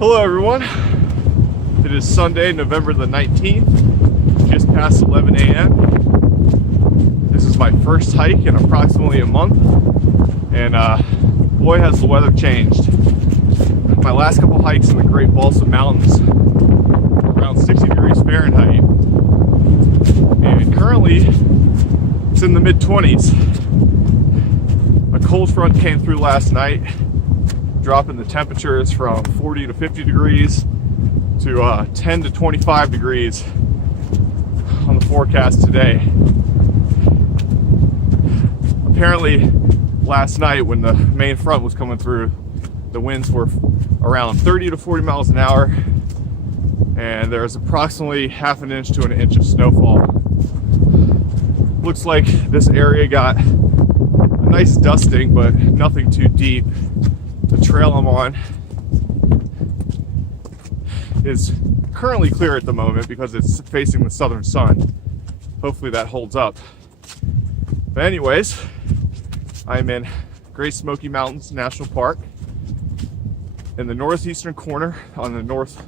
Hello everyone, it is Sunday, November the 19th, just past 11 a.m. This is my first hike in approximately a month, and boy has the weather changed. My last couple hikes in the Great Balsam Mountains were around 60 degrees Fahrenheit, and currently it's in the mid-20s. A cold front came through last night, dropping the temperatures from 40 to 50 degrees to 10 to 25 degrees on the forecast today. Apparently last night when the main front was coming through, the winds were around 30 to 40 miles an hour, and there's approximately half an inch to an inch of snowfall. Looks like this area got a nice dusting, but nothing too deep. The trail I'm on is currently clear at the moment because it's facing the southern sun. Hopefully that holds up. But anyways, I'm in Great Smoky Mountains National Park in the northeastern corner on the North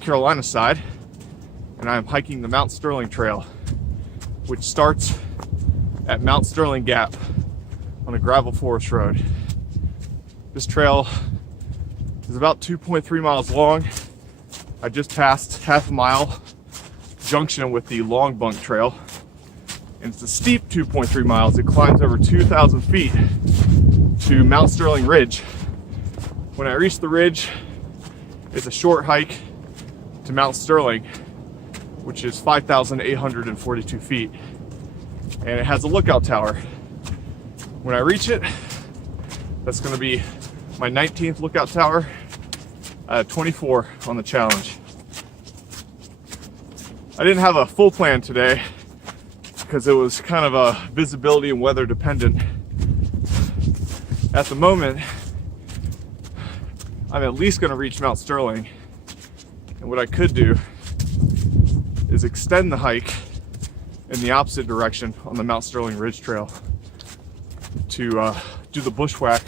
Carolina side, and I'm hiking the Mount Sterling Trail, which starts at Mount Sterling Gap on a gravel forest road. This trail is about 2.3 miles long. I just passed half a mile junction with the Long Bunk Trail, and it's a steep 2.3 miles. It climbs over 2,000 feet to Mount Sterling Ridge. When I reach the ridge, it's a short hike to Mount Sterling, which is 5,842 feet, and it has a lookout tower. When I reach it, that's going to be my 19th lookout tower, 24 on the challenge. I didn't have a full plan today because it was kind of a visibility and weather dependent. At the moment, I'm at least going to reach Mount Sterling, and what I could do is extend the hike in the opposite direction on the Mount Sterling Ridge Trail to do the bushwhack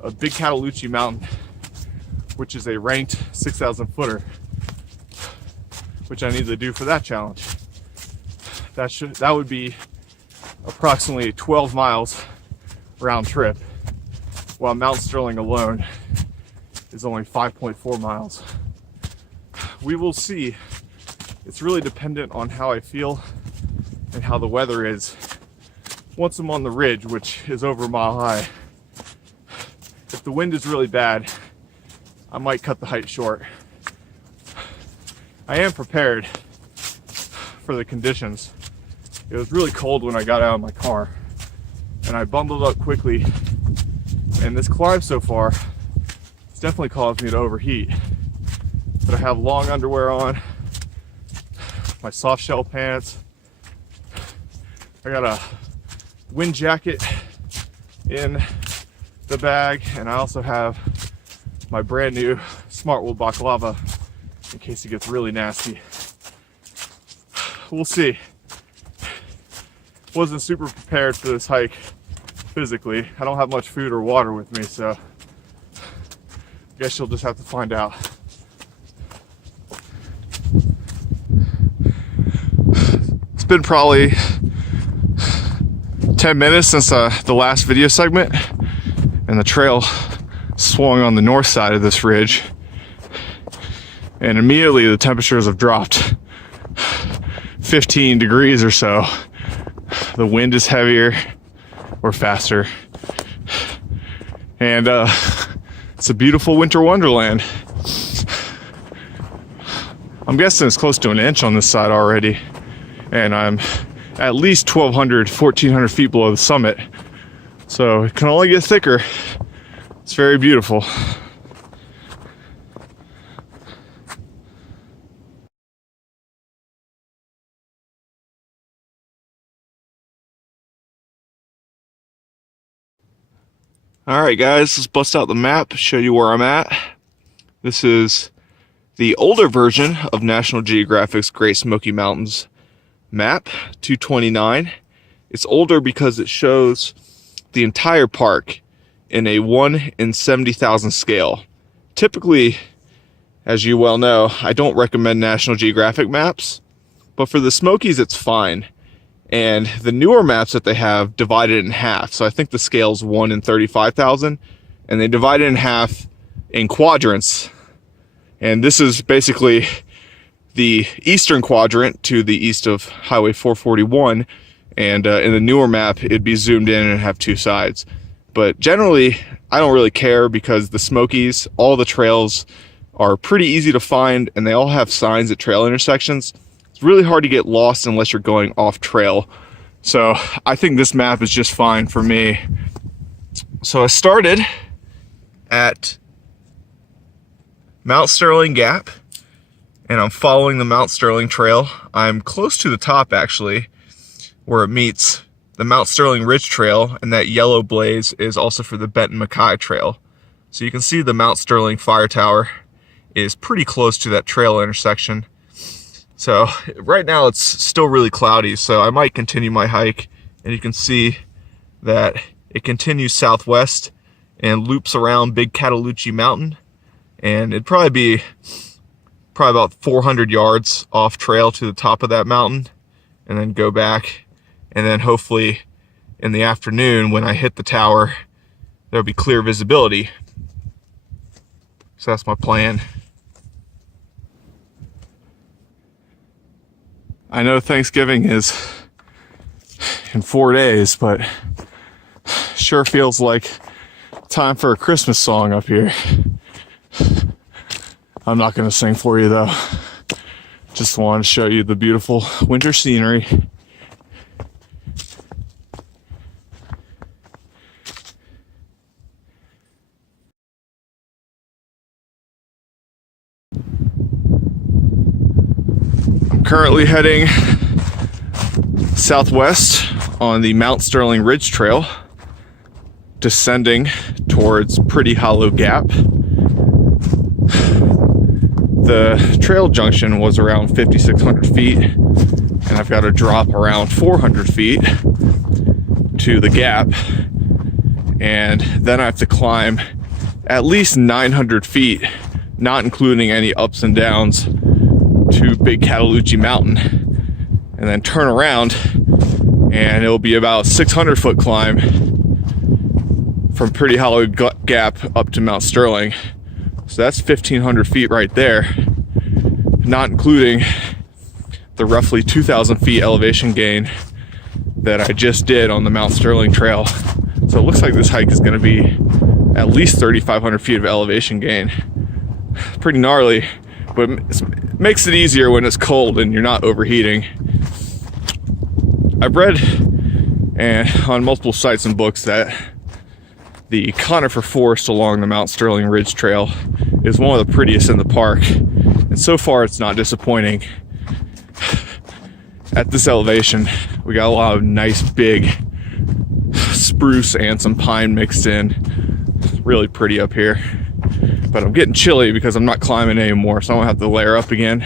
of Big Cataloochee Mountain, which is a ranked 6,000 footer, which I need to do for that challenge. That would be approximately 12 miles round trip, while Mount Sterling alone is only 5.4 miles. We will see. It's really dependent on how I feel and how the weather is once I'm on the ridge, which is over a mile high. If the wind is really bad, I might cut the hike short. I am prepared for the conditions. It was really cold when I got out of my car, and I bundled up quickly, and this climb so far it's definitely caused me to overheat. But I have long underwear on, my soft shell pants, I got a wind jacket in the bag, and I also have my brand new Smartwool balaclava in case it gets really nasty. We'll see. Wasn't super prepared for this hike physically. I don't have much food or water with me, so I guess you'll just have to find out. It's been probably 10 minutes since the last video segment, and the trail swung on the north side of this ridge, and immediately the temperatures have dropped 15 degrees or so. The wind is heavier or faster, and it's a beautiful winter wonderland. I'm guessing it's close to an inch on this side already, and I'm at least 1,200, 1,400 feet below the summit, so it can only get thicker. It's very beautiful. Alright guys, let's bust out the map, show you where I'm at. This is the older version of National Geographic's Great Smoky Mountains map, 229. It's older because it shows the entire park in a 1 in 70,000 scale. Typically, as you well know, I don't recommend National Geographic maps, but for the Smokies, it's fine. And the newer maps that they have divide it in half. So I think the scale's 1 in 35,000, and they divide it in half in quadrants. And this is basically the eastern quadrant to the east of Highway 441. And in the newer map, it'd be zoomed in and have two sides. But generally, I don't really care because the Smokies, all the trails are pretty easy to find, and they all have signs at trail intersections. It's really hard to get lost unless you're going off trail. So I think this map is just fine for me. So I started at Mount Sterling Gap, and I'm following the Mount Sterling Trail. I'm close to the top, actually, where it meets the Mount Sterling Ridge Trail, and that yellow blaze is also for the Benton Mackay Trail. So you can see the Mount Sterling Fire Tower is pretty close to that trail intersection. So right now it's still really cloudy, so I might continue my hike, and you can see that it continues southwest and loops around Big Cataloochee Mountain, and it'd probably be about 400 yards off trail to the top of that mountain, and then go back, and then hopefully in the afternoon when I hit the tower, there'll be clear visibility. So that's my plan. I know Thanksgiving is in 4 days, but sure feels like time for a Christmas song up here. I'm not going to sing for you though. Just wanted to show you the beautiful winter scenery. I'm currently heading southwest on the Mount Sterling Ridge Trail, descending towards Pretty Hollow Gap. The trail junction was around 5,600 feet, and I've got to drop around 400 feet to the gap, and then I have to climb at least 900 feet, not including any ups and downs, to Big Cataloochee Mountain, and then turn around, and it'll be about 600-foot climb from Pretty Hollow Gap up to Mount Sterling. So that's 1,500 feet right there, not including the roughly 2,000 feet elevation gain that I just did on the Mount Sterling Trail. So it looks like this hike is going to be at least 3,500 feet of elevation gain. Pretty gnarly, but it makes it easier when it's cold and you're not overheating. I've read on multiple sites and books that the conifer forest along the Mount Sterling Ridge Trail is one of the prettiest in the park, and so far it's not disappointing. At this elevation, we got a lot of nice big spruce and some pine mixed in. It's really pretty up here, but I'm getting chilly because I'm not climbing anymore, so I don't have to layer up again.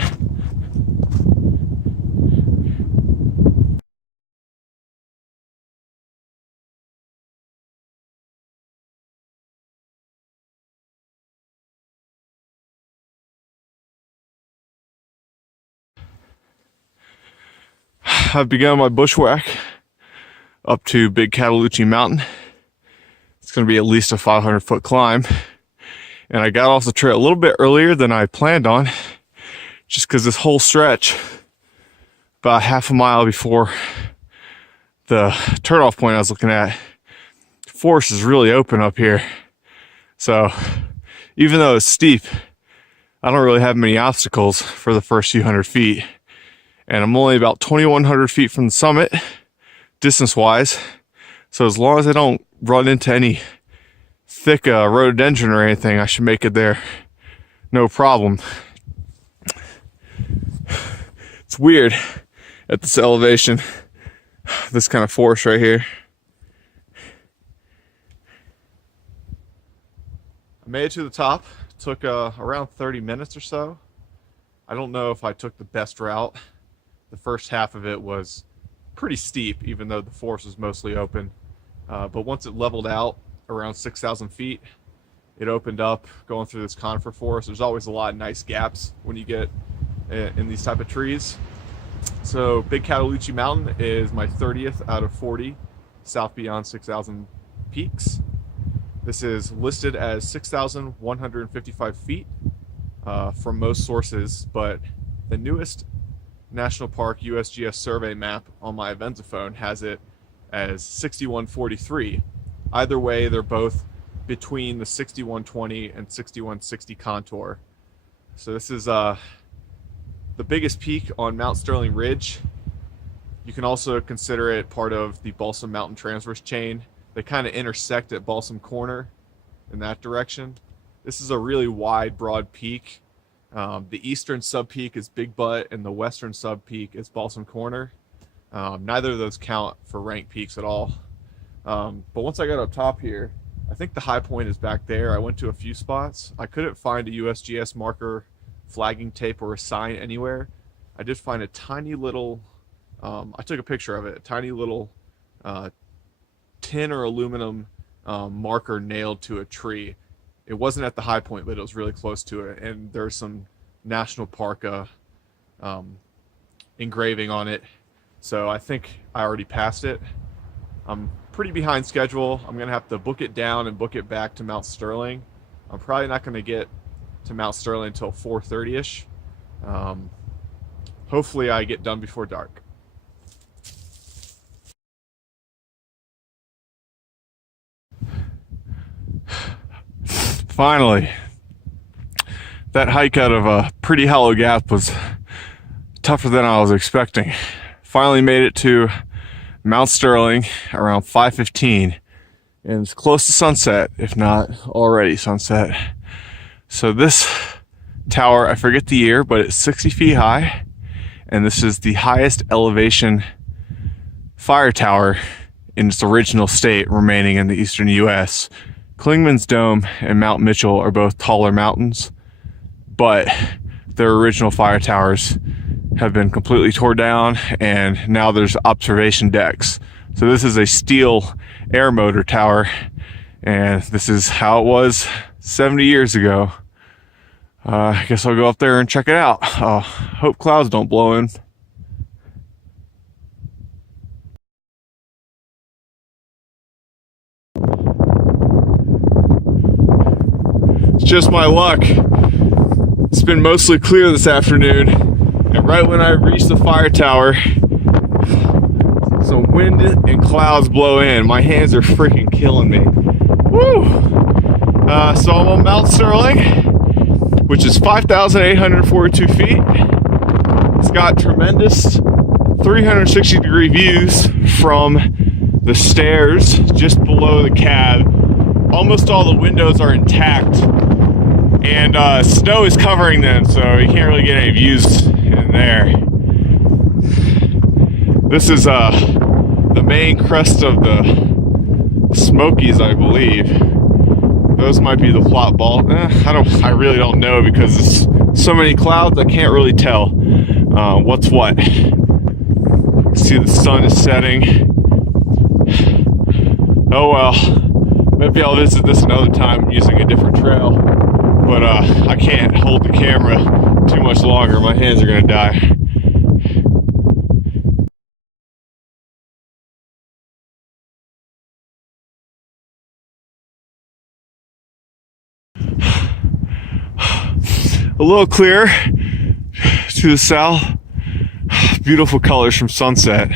I've begun my bushwhack up to Big Cataloochee Mountain. It's going to be at least a 500-foot climb. And I got off the trail a little bit earlier than I planned on, just because this whole stretch, about half a mile before the turnoff point I was looking at, the forest is really open up here. So even though it's steep, I don't really have many obstacles for the first few hundred feet. And I'm only about 2,100 feet from the summit, distance-wise. So as long as I don't run into any thick rhododendron or anything, I should make it there no problem. It's weird at this elevation, this kind of forest right here. I made it to the top. It took around 30 minutes or so. I don't know if I took the best route. The first half of it was pretty steep, even though the forest was mostly open. But once it leveled out around 6,000 feet, it opened up going through this conifer forest. There's always a lot of nice gaps when you get in these type of trees. So Big Cataloochee Mountain is my 30th out of 40 south beyond 6,000 peaks. This is listed as 6,155 feet from most sources, but the newest National Park USGS survey map on my Avenzaphone has it as 6,143. Either way, they're both between the 6,120 and 6,160 contour. So this is the biggest peak on Mount Sterling Ridge. You can also consider it part of the Balsam Mountain transverse chain. They kind of intersect at Balsam Corner in that direction. This is a really wide, broad peak. The eastern sub-peak is Big Butt and the western sub-peak is Balsam Corner. Neither of those count for ranked peaks at all. But once I got up top here, I think the high point is back there. I went to a few spots. I couldn't find a USGS marker, flagging tape, or a sign anywhere. I did find a tiny little, I took a picture of it, a tiny little tin or aluminum marker nailed to a tree. It wasn't at the high point, but it was really close to it. And there's some National Park engraving on it. So I think I already passed it. I'm pretty behind schedule. I'm gonna have to book it down and book it back to Mount Sterling. I'm probably not gonna get to Mount Sterling until 4:30ish. Hopefully I get done before dark. Finally, that hike out of a Pretty Hollow Gap was tougher than I was expecting. Finally made it to Mount Sterling around 5:15, and it's close to sunset, if not already sunset. So this tower, I forget the year, but it's 60 feet high, and this is the highest elevation fire tower in its original state remaining in the eastern US. Clingman's Dome and Mount Mitchell are both taller mountains, but their original fire towers have been completely torn down, and now there's observation decks. So this is a steel Aermotor tower, and this is how it was 70 years ago. I guess I'll go up there and check it out. Hope clouds don't blow in. It's just my luck. It's been mostly clear this afternoon, and right when I reach the fire tower, some wind and clouds blow in. My hands are freaking killing me. Woo! So I'm on Mount Sterling, which is 5,842 feet. It's got tremendous 360-degree views from the stairs just below the cab. Almost all the windows are intact, and snow is covering them, so you can't really get any views in there. This is the main crest of the Smokies, I believe. Those might be the flat ball. I really don't know, because there's so many clouds I can't really tell what's what. See, the sun is setting. Oh well, maybe I'll visit this another time using a different trail, but I can't hold the camera too much longer. My hands are gonna die. A little clearer to the south. Beautiful colors from sunset.